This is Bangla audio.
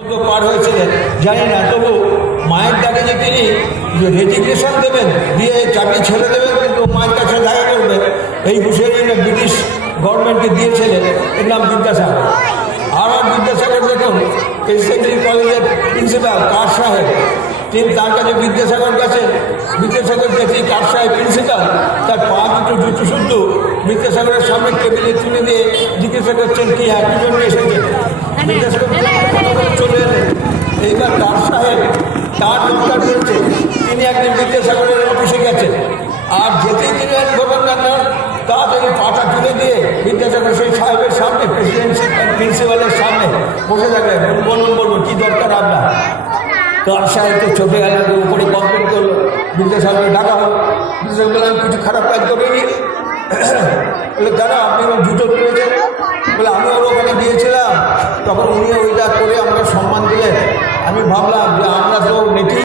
পার হয়েছিলেন জানি না, তবু মায়ের ডাকে যে তিনি রেজিগনেশন দেবেন, দিয়ে চাকরি ছেড়ে দেবেন, কিন্তু মায়ের কাছে দেখা করবেন, এই হুঁশিয়ারিটা ব্রিটিশ গভর্নমেন্টকে দিয়েছিলেন। এর নাম বিদ্যাসাগর। আর বিদ্যাসাগর দেখুন, এই সেন্ট্রাল কলেজের প্রিন্সিপাল কার সাহেব, তিনি তার কাছে বিদ্যাসাগর দেখি কার সাহেব প্রিন্সিপাল, তার পা দুটো জুতো শুদ্ধ বিদ্যাসাগরের সামনে টেবিলে তুলে দিয়ে জিজ্ঞাসা করছেন কি একই জন্য এসেছেন। বিদ্যাসাগর চলে এলেন। এইবার কার সাহেব তার দরকার রয়েছে, তিনি একদিন বিদ্যাসাগরের অফিসে গেছেন, আর যেতেই তিনি গভর্নর তাড়াতাড়ি পাটা তুলে দিয়ে বিদ্যাসাগর সেই সাহেবের সামনে, প্রেসিডেন্সি প্রিন্সিপালের সামনে বসে থাকলেন। বলুন কী দরকার আপনার? কার সাহেব তো চোখে গেল, উপরে কমপ্লেন করলো, বিদ্যাসাগরে ডাকা হলো। বিদ্যাসাগর বললাম কিছু খারাপ কাজ করেনি। বলে কেন, আপনি আমার জুতো তুলেছেন? বলে আমি ওর ওখানে গিয়েছিলাম, তখন উনি ওইটা করে আমাকে সম্মান দিলেন। আমি ভাবলাম যে আমরা তো নেটি